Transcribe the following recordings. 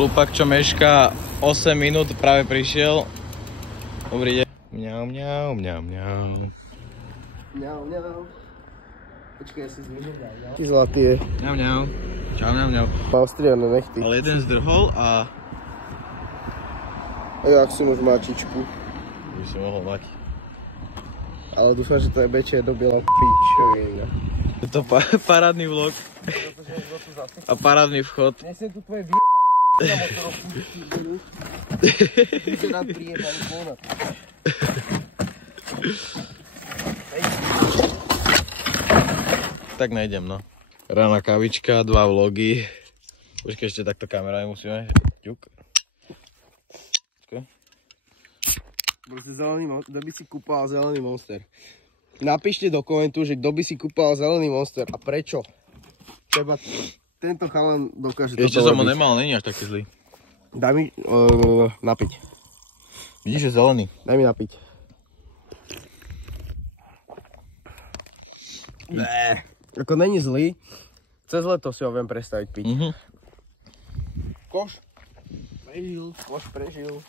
Hlupak, čo meška 8 minút, práve prišiel. Dobrý deň. Mňau, mňau, mňau, mňau. Mňau, mňau. Počkaj, ja si zmiením. Ty zlatý je. Mňau, mňau. Čau, mňau, mňau. Má ostriané nechty. Ale jeden zdrhol a... Jak si môžu mačičku. By si mohol mať. Ale dúfam, že to je väčšie dobiela pičovina. Je to parádny vlog. A parádny vchod. Nesem tu tvoje vyjebané na motorov púšti, veru. Ty sa nám prijebaný konat. Tak nejdem, no. Rána kavička, 2 vlogy. Počkej, ešte takto kamera musíme. Ťuk. Proste zelený monster, kto by si kúpal zelený monster? Napíšte do komentu, že kto by si kúpal zelený monster a prečo? Teba tento chalan dokáže toto robiť. Ešte som ho nemal, není až taký zlý. Daj mi napiť. Vidíš, že zelený. Daj mi napiť. Ako není zlý, cez leto si ho viem prestaviť piť. Koš prežil.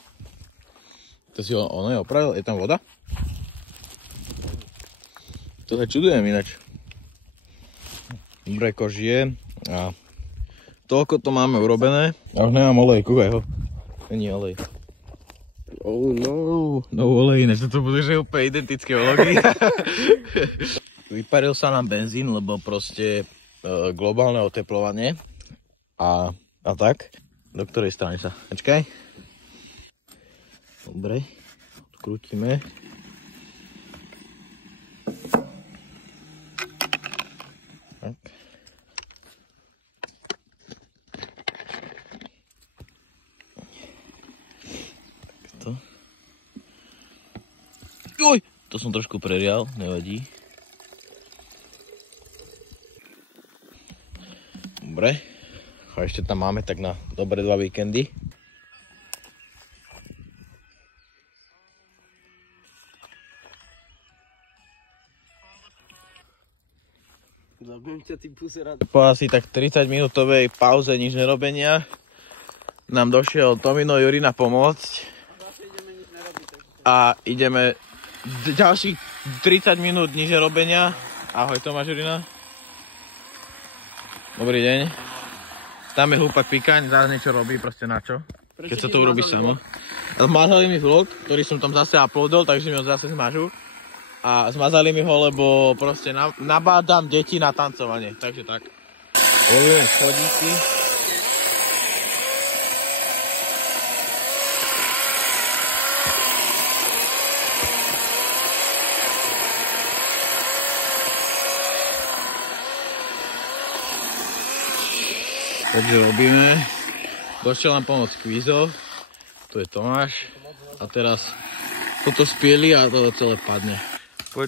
To si ono je opravil? Je tam voda? To sa čudujem ináč. Dobre, kož je. A toľko to máme urobené. Ja už nemám olej, kúkaj ho. Není olej. Oh no. No olej, ináč toto bude, že úplne identické vlogy. Vyparil sa nám benzín, lebo proste globálne oteplovanie. A tak. Do ktorej strany sa? Počkaj. Dobre, odkrútime. Tak. Takto. Oj, to som trošku prerial, nevadí. Dobre, a ešte tam máme tak na dobre 2 víkendy. Zabijem ťa, ty puserát. Po asi tak 30 minútovej pauze nič nerobenia nám došiel Tomino Jurina pomôcť. A ideme ďalších 30 minút nič nerobenia. Ahoj Tomáš Jurina. Dobrý deň. Tam je Hlupak Pikaň, zároveň niečo robí, proste na čo? Keď sa to urobí samo. Zmazali mi vlog, ktorý som tam zase uploadol, takže mi ho zase zmažu. A zmazali mi ho, lebo proste nabádam deti na tancovanie, takže tak. Poľujem schodíky. Takže robíme. Došiel nám pomôcť Kvízo. Tu je Tomáš. A teraz toto spieli a to celé padne. Poď.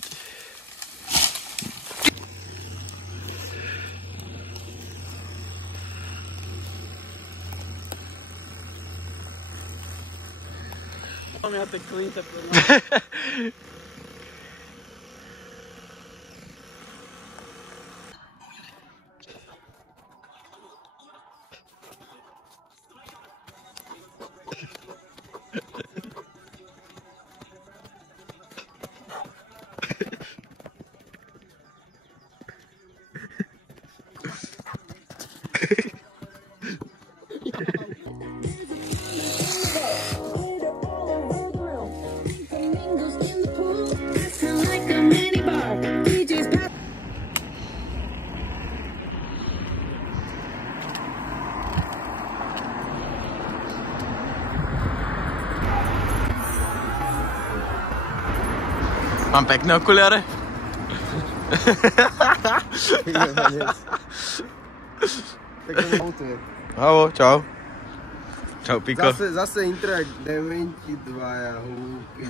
Mám ja ten klínce pre Mám pekné okuliare? Pekný auto je. Ahoj, čau. Čau, Piko. Zase intrak, dementi dvaja hlúky.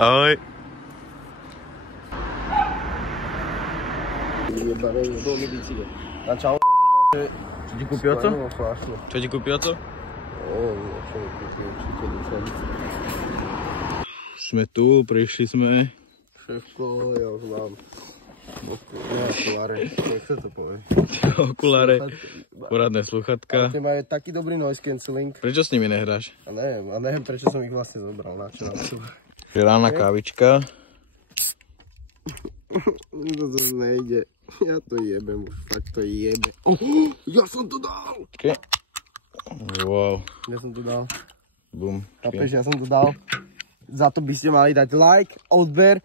Ahoj. Jebanej, bol mi bicykel. Na čau, že... Čo ti kúpi oco? Čo ti kúpi oco? Čo mi kúpi, určite dúfam. Sme tu, prišli sme. Všetko, ja už mám. Okuláre, čo to povie? Okuláre, poradné sluchatka. Tie majú taký dobrý noise cancelling. Prečo s nimi nehráš? A neviem, prečo som ich vlastne zobral. Na čo nám sú. Rána kávička. To zase nejde. Ja to jebem už, fakt to jebe. Ja som to dal! Okay. Wow. Ja som to dal. Bum. Chápeš, ja som to dal. Za to by ste mali dať like, odber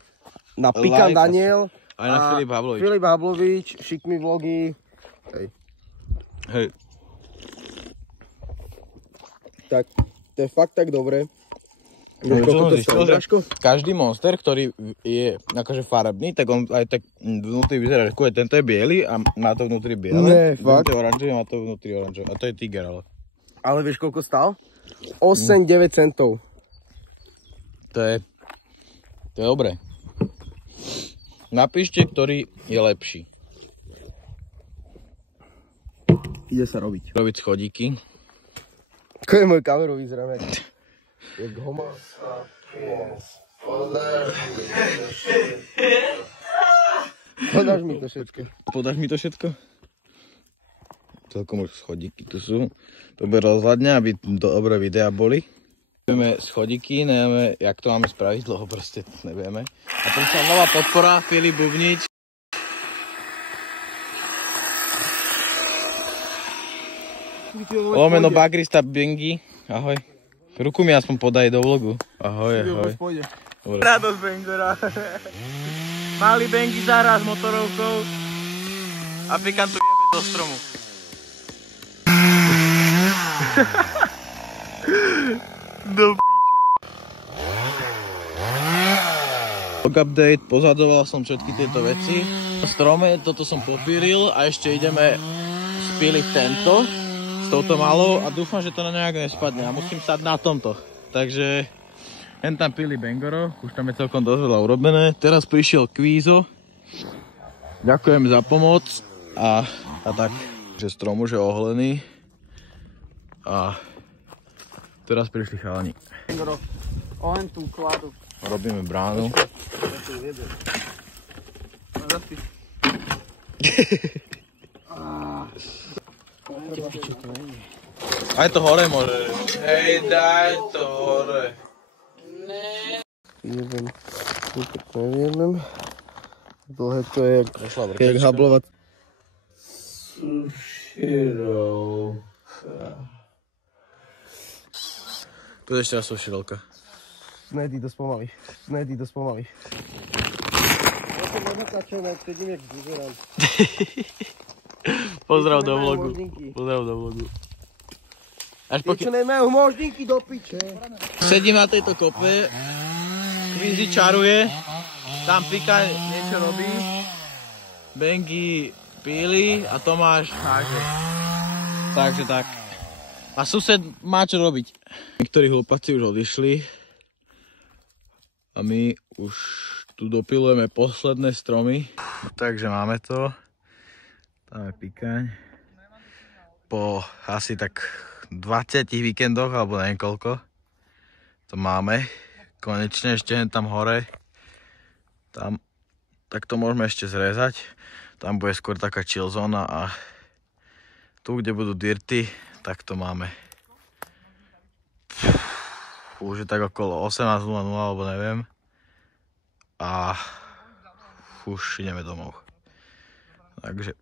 na Pikan Daniel. Aj na Filip Hablovič. Filip Hablovič, Šikmi vlogy. Hej. Tak, to je fakt tak dobré. Každý monster, ktorý je akože farebný, tak on aj tak vnútri vyzerá, že tento je biely a má to vnútri biele. Nie, fakt. Tento je oranžový a má to vnútri oranžový. A to je tiger, ale. Ale vieš, koľko stál? 8-9 centov. To je dobré. Napíšte, ktorý je lepší. Ide sa robiť. Robiť schodíky. Ako je môj kamerový zrejme? Jak homa. Podáš mi to všetko. Podáš mi to všetko? Celkom už schodíky tu sú. To bude rozhľadne, aby dobré videá boli. Vieme schodíky, nevieme, jak to máme spraviť, dlho proste nevieme. A prišla nová podpora, Filip Bubnič. Lomeno Bagrista Bengi, ahoj. Ruku mi aspoň podaj do vlogu. Ahoj, ahoj. Radosť Bengora. Malý Bengi zahrá s motorovkou a Pikan tu jebe do stromu. Do update, pozhadoval som všetky tieto veci. V strome toto som popíril a ešte ideme spíliť tento s touto malou a dúfam, že to na nejak nespadne a musím stať na tomto. Takže jen tam píli Bengoro, už tam je celkom dosť veľa urobené. Teraz prišiel Kvízo. Ďakujem za pomoc a tak. Že strom už je oholený a teraz prišli chalani. Bengoro, oheň tú kladu. Robíme bránu. Aj to hore môže. Hej, daj to hore. Neviem. Dlhé to je jak hablova. Tu ešte raz suširovka. Nejdi dosť pomaly. Ja som odnakačený, sedím jak buzerám. Pozdrav do vlogu. Tie, čo nemajú moždinky do piče. Sedím na tejto kope, Kvízy čaruje, tam Pikan niečo robí, Bengi píli a Tomáš háže. Takže tak. A sused má čo robiť. Niektorí hlupáci už odišli a my už tu dopilujeme posledné stromy. Takže máme to. Tam je Pikaň. Po asi tak 20 víkendoch, alebo neviem koľko, to máme. Konečne ešte tam hore. Tam, tak to môžeme ešte zrezať. Tam bude skôr taká chill zóna a tu, kde budú dirty, tak to máme. Už je tak okolo 18:00, alebo neviem. A už ideme domov. Takže